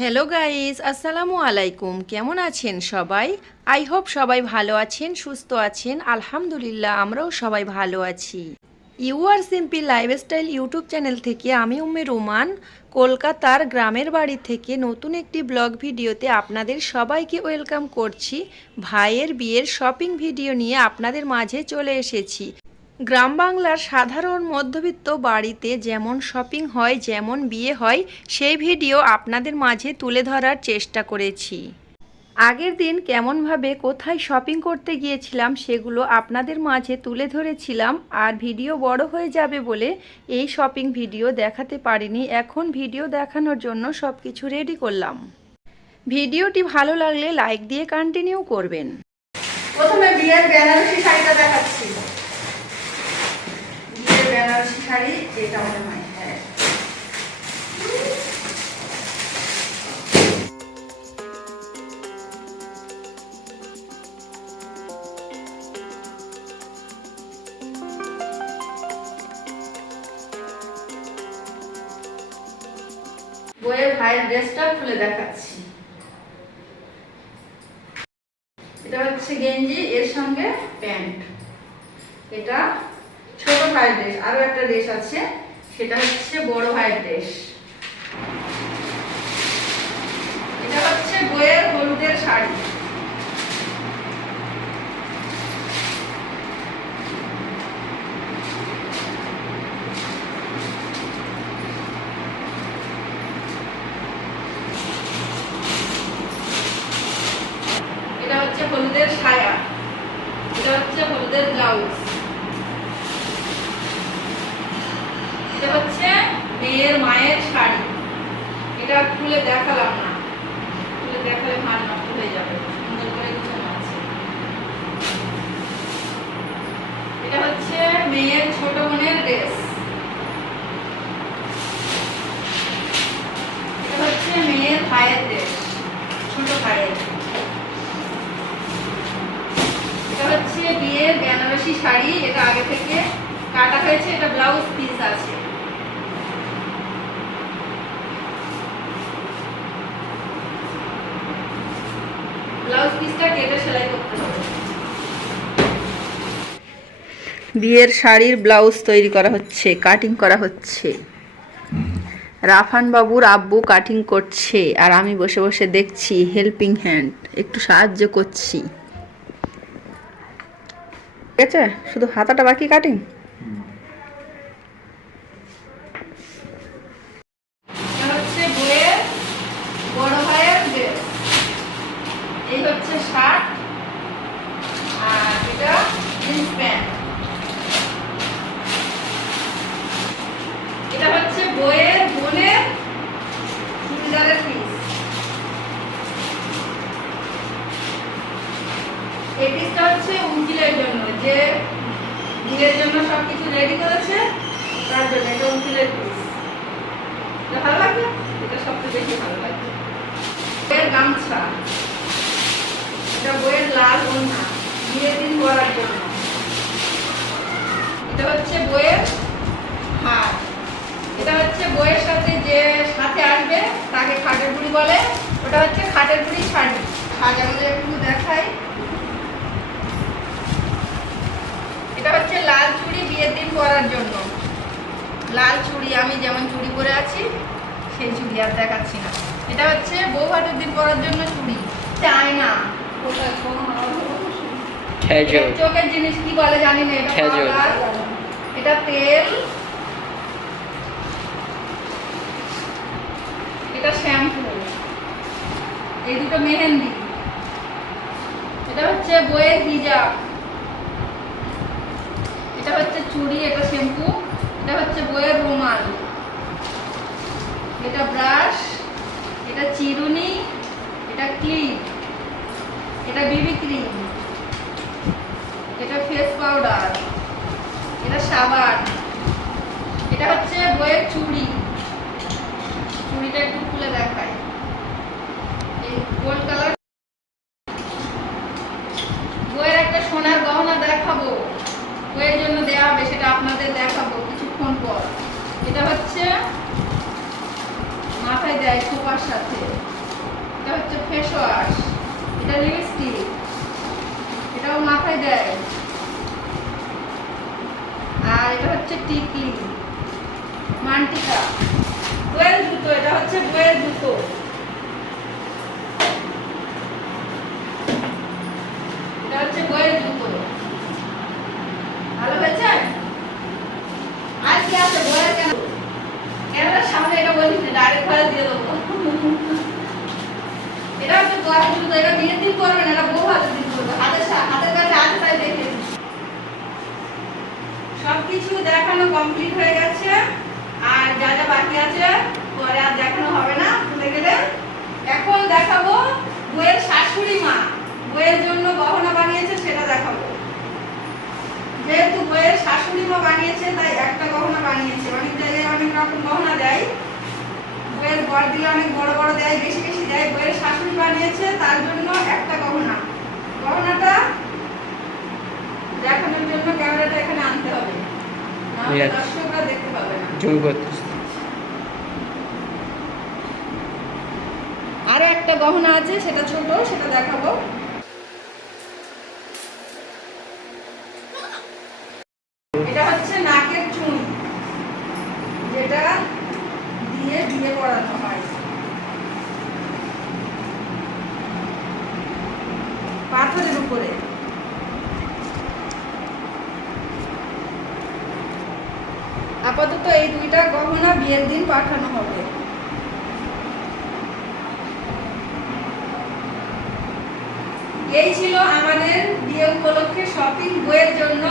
Hello guys আসসালামু আলাইকুম কেমন আছেন সবাই? আই হোপ সবাই ভালো আছেন, সুস্থ আছেন। আলহামদুলিল্লাহ, আমরাও সবাই ভালো আছি। You are simple lifestyle YouTube channel থেকে আমি উম্মে রোমান। কলকাতার গ্রামের বাড়ি থেকে নতুন একটি ব্লগ ভিডিওতে আপনাদের সবাইকে ওয়েলকাম করছি। ভাইয়ের বিয়ের শপিং ভিডিও নিয়ে আপনাদের মাঝে চলে এসেছি। গ্রাম বাংলার সাধারণ মধ্যবিত্ত বাড়িতে যেমন শপিং হয়, যেমন বিয়ে হয়, সেই ভিডিও আপনাদের মাঝে তুলে ধরার চেষ্টা করেছি। আগের দিন কেমনভাবে কোথায় শপিং করতে গিয়েছিলাম সেগুলো আপনাদের মাঝে তুলে ধরেছিলাম, আর ভিডিও বড় হয়ে যাবে বলে এই শপিং ভিডিও দেখাতে পারিনি। এখন ভিডিও দেখানোর জন্য সব কিছু রেডি করলাম। ভিডিওটি ভালো লাগলে লাইক দিয়ে কন্টিনিউ করবেন। প্রথমে বিয়ের বেনারসি শাড়িটা দেখাচ্ছি। বেনারসি শাড়ি, এটা মনে হয় হ্যাঁ ড্রেসটা খুলে দেখাচ্ছি। এটা হচ্ছে গেঞ্জি, এর সঙ্গে প্যান্ট। এটা ছোট ভাইয়ের ড্রেস আরও একটা ড্রেস আছে, সেটা হচ্ছে বড় ভাইয়ের ড্রেস এটা হচ্ছে বইয়ের হলুদের শাড়ি। এটা হচ্ছে হলুদের সায়া। এটা হচ্ছে হলুদের ব্লাউজ এটা হচ্ছে মেয়ের মায়ের শাড়ি। এটা খুলে দেখালাম না। খুলে দেখালে মাল নষ্ট হয়ে যাবে। সুন্দর করে গুছানো আছে। এটা হচ্ছে মেয়ের ছোট বোনের ড্রেস। এটা হচ্ছে মেয়ের ভাইয়ের ড্রেস। ছোট ভাইয়ের। এটা হচ্ছে বিয়ের বেনারসি শাড়ি। এটা আগে থেকে কাটা হয়েছে। এটা ব্লাউজ পিস আছে ব্লাউজ বিয়ের শাড়ির ব্লাউজ তৈরি করা হচ্ছে কাটিং করা হচ্ছে। রাফান বাবুর আব্বু কাটিং করছে, আর আমি বসে বসে দেখছি হেল্পিং হ্যান্ড একটু সাহায্য করছি। ঠিক আছে? শুধু হাতাটা বাকি কাটিং হচ্ছে বইয়ের বড় ভাইয়ের ড্রেস এই হচ্ছে শার্ট আর এটা জিন্স প্যান্ট এটা হচ্ছে বইয়ের বোনের চুড়িদারের পিস এই পিসটা হচ্ছে উকিলের জন্য যে বিয়ের জন্য সবকিছু রেডি করেছে, তার জন্য এটা উকিলের পিস এটা ভালো লাগবে? এটা সবচেয়ে বেশি ভালো লাগবে। বইয়ের গামছা। এটা বইয়ের লাল ওড়না, বিয়ের দিন পরার জন্য। এটা হচ্ছে বইয়ের হার। এটা হচ্ছে বইয়ের সাথে যে সাথে আসবে, তাকে খাটের বুড়ি বলে। ওটা হচ্ছে খাটের বুড়ি শাড়ি সাজাগুলো একটু দেখাই। এটা হচ্ছে লাল চুড়ি বিয়ের দিন পরার জন্য। লাল চুড়ি আমি যেমন চুড়ি পরে আছি সেই চুড়ি আর দেখাচ্ছি না। এটা হচ্ছে বউ ভাতের দিন পরার জন্য চুড়ি। খেজুর। এটা চোখের জিনিস কি বলে জানি না এটা এটা তেল। এটা শ্যাম্পু। এই দুটো মেহেন্দি। এটা হচ্ছে বইয়ের হিজাব। এটা হচ্ছে চুড়ি, এটা শ্যাম্পু, এটা হচ্ছে বইয়ের রুমাল। এটা ব্রাশ, এটা চিরুনি, এটা ক্লিপ, এটা বিবি ক্রিম, এটা ফেস পাউডার, এটা সাবান, এটা হচ্ছে বইয়ের চুড়ি। চুড়িটা একটু খুলে দেখায় এই গোল্ড কালার বইয়ের একটা সোনার গহনা দেখাবো বইয়ের জন্য দেওয়া হবে সেটা আপনাদের দেখাবো কিছুক্ষণ পর এটা হচ্ছে মাথায় দেওয়া সাথে। এটা হচ্ছে ফেস ওয়াশ এটা লিপস্টিক এটাও মাথায় দেয়। আর এটা হচ্ছে টিকলি মান্টিকা। বইয়ের জুতো এটা হচ্ছে বইয়ের জুতো এটা হচ্ছে বইয়ের জুতো ভালো হয়েছে আর কি আছে বইয়ের কেন ক্যামেরার সামনে এটা সবকিছু দেখানো কমপ্লিট হয়ে গেছে। আর যা যা বাকি আছে, পরে আর দেখানো হবে না, ভুলে গেলে। এখন দেখাবো বইয়ের শাশুড়ি মা। বইয়ের জন্য গহনা বানিয়েছে, সেটা দেখাবো। যেহেতু বইয়ের শাশুড়ি মা বানিয়েছে, তাই একটা গহনা বানিয়েছে। অনেক জায়গায় অনেক রকম গহনা দেয়। বইয়ের বর দিলে অনেক বড় বড় দেয় বেশি বেশি দেয়। বইয়ের শাশুড়ি বানিয়েছে তার জন্য একটা গহনা। গহনাটা দেখানোর জন্য ক্যামেরাটা এখানে আনতে হবে। দর্শকরা দেখতে পাবে না। আরও একটা গহনা আছে সেটা ছোট সেটা দেখাবো এটা হচ্ছে নাকের চুন যেটা দিয়ে করানো হয় পাথরের উপরে। আপাতত এই দুইটা গহনা বিয়ের দিন পাঠানো হবে। এই ছিল আমাদের বিয়ে উপলক্ষে শপিং বইয়ের জন্য।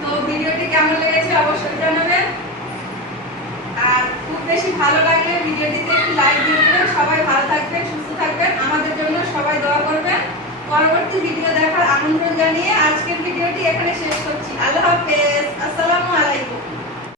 তো ভিডিওটি কেমন লেগেছে অবশ্যই জানাবেন। আর খুব বেশি ভালো লাগলে সবাই ভালো থাকবেন, সুস্থ থাকবেন। আমাদের জন্য সবাই দোয়া করবেন। পরবর্তী ভিডিও দেখার আনন্দ জানিয়ে আজকের ভিডিওটি এখানে শেষ করছি। আল্লাহ হাফেজ। আসসালামু আলাইকুম।